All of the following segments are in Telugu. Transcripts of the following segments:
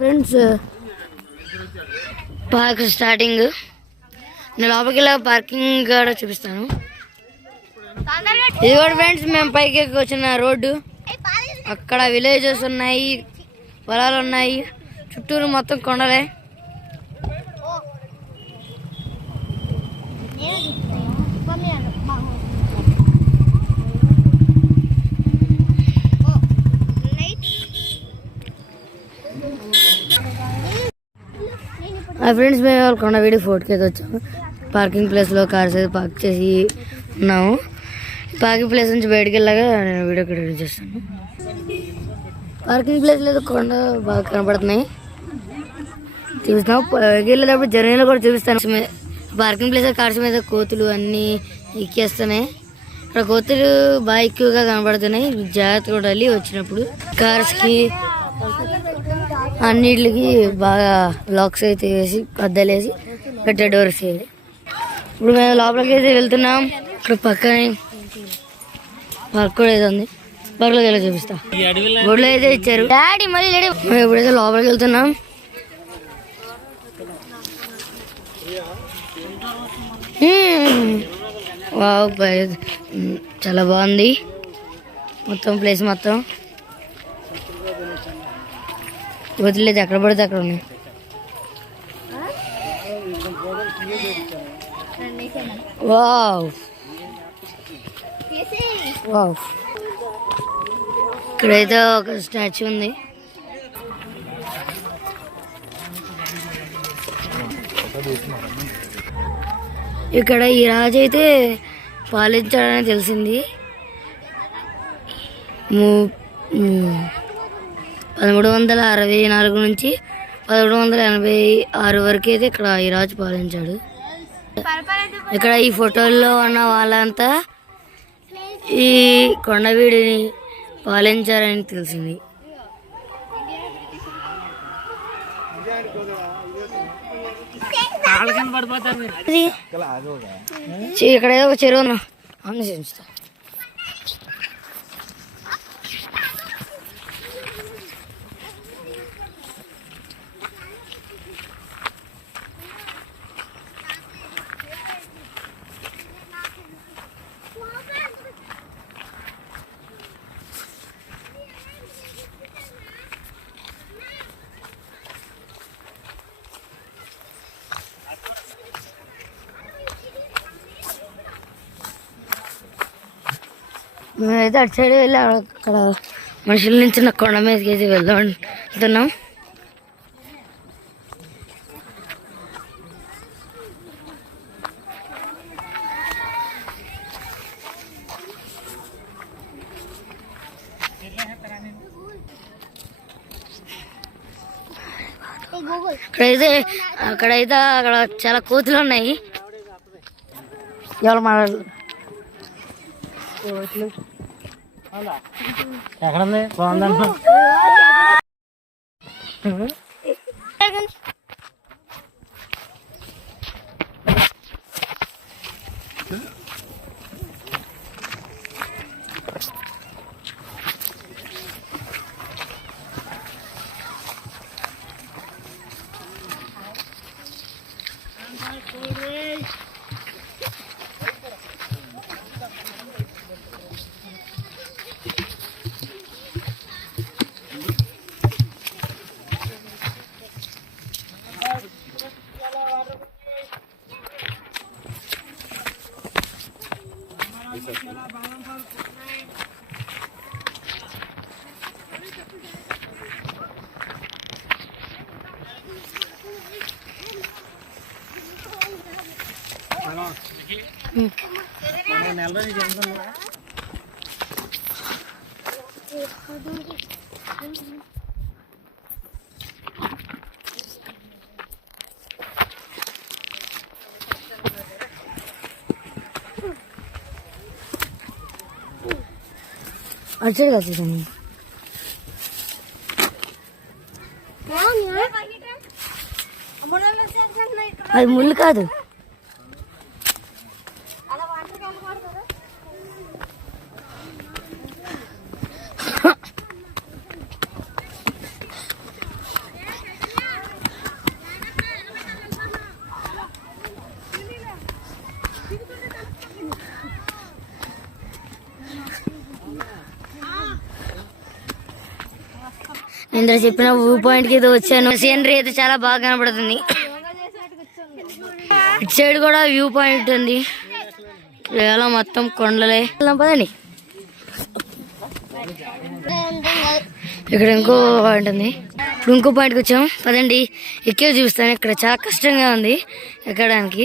ఫ్రెండ్స్ పార్క్ స్టార్టింగ్ నేను లోపలికి వెళ్ళా పార్కింగ్ కూడా చూపిస్తాను. ఇది కూడా ఫ్రెండ్స్ మేము పైకి ఎక్కి వచ్చిన రోడ్డు. అక్కడ విలేజెస్ ఉన్నాయి, పొలాలు ఉన్నాయి, చుట్టూరు మొత్తం కొండలే. ఫ్రెండ్స్ మేము కొండ వీడి ఫోర్ట్కి అయితే వచ్చాము. పార్కింగ్ ప్లేస్లో కార్స్ అయితే పార్క్ చేసి ఉన్నాము. పార్కింగ్ ప్లేస్ నుంచి బయటకు వెళ్ళాగా నేను వీడియో క్రియేట్ చేస్తాను. పార్కింగ్ ప్లేస్లో అయితే కొండ బాగా కనపడుతున్నాయి చూస్తున్నాం. వెళ్ళేటప్పుడు జర్నీలో కూడా చూపిస్తాను. పార్కింగ్ ప్లేస్ కార్స్ మీద కోతులు అన్నీ ఎక్కేస్తున్నాయి. ఇక్కడ కోతులు బాగా ఎక్కువగా కనపడుతున్నాయి. జాగ్రత్త కూడా వెళ్ళి వచ్చినప్పుడు కార్స్కి అన్నిటికి బాగా లాక్స్ అయితే వేసి అద్దలేసి పెట్టే డోర్స్ వేసి. ఇప్పుడు మేము లోపలికి అయితే వెళ్తున్నాం. ఇక్కడ పక్కనే పార్క్ కూడా అయితే ఉంది. పార్క్లోకి వెళ్ళి చూపిస్తా. గుడిలో అయితే ఇచ్చారు డాడీ మళ్ళీ డాడీ. మేము ఎప్పుడైతే లోపలికి వెళ్తున్నాం. వావ్ చాలా బాగుంది మొత్తం ప్లేస్. మొత్తం వదిలేదు ఎక్కడ పడితే అక్కడ ఉన్నాయి. వావ్ వావ్ ఇక్కడైతే ఒక స్టాచ్యూ ఉంది. ఇక్కడ ఈ రాజు అయితే పాలించాడని తెలిసింది. 1364 నుంచి 1386 వరకు అయితే ఇక్కడ ఈ రాజు పాలించాడు. ఇక్కడ ఈ ఫోటోల్లో ఉన్న వాళ్ళంతా ఈ కొండవీడిని పాలించారని తెలిసింది. ఇక్కడ ఏదో ఒక చెరువు చూస్తా. మేమైతే అటు సైడ్ వెళ్ళి అక్కడ మనుషుల నుంచి నా కొండ మీదకి అయితే వెళ్తున్నాం. అక్కడైతే అక్కడ చాలా కోతులు ఉన్నాయి. ఎవరు మాట్లాడలేదు. ఎక్కడుంది బాగుందంటున్నా. అచ్చడి కాదు అది ముళ్ళు కాదు. ఇంద్ర చెప్పిన వ్యూ పాయింట్ కి అయితే వచ్చాను. సీనరీ అయితే చాలా బాగా కనబడుతుంది. ఇటు సైడ్ కూడా వ్యూ పాయింట్ ఉంది. కేవలం మొత్తం కొండలే. పదండి, ఇక్కడ ఇంకో పాయింట్ ఉంది. ఇప్పుడు ఇంకో పాయింట్కి వచ్చాము. పదండి ఎక్కే చూపిస్తాను. ఇక్కడ చాలా కష్టంగా ఉంది ఎక్కడానికి.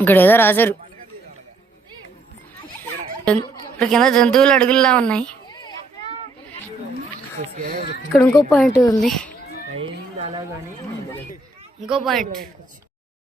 ఇక్కడ ఏదో రాశారు. ఇక్కడ కింద జంతువులు అడుగుల్లా ఉన్నాయి. ఇక్కడ ఇంకో పాయింట్ ఉంది. ఇంకో పాయింట్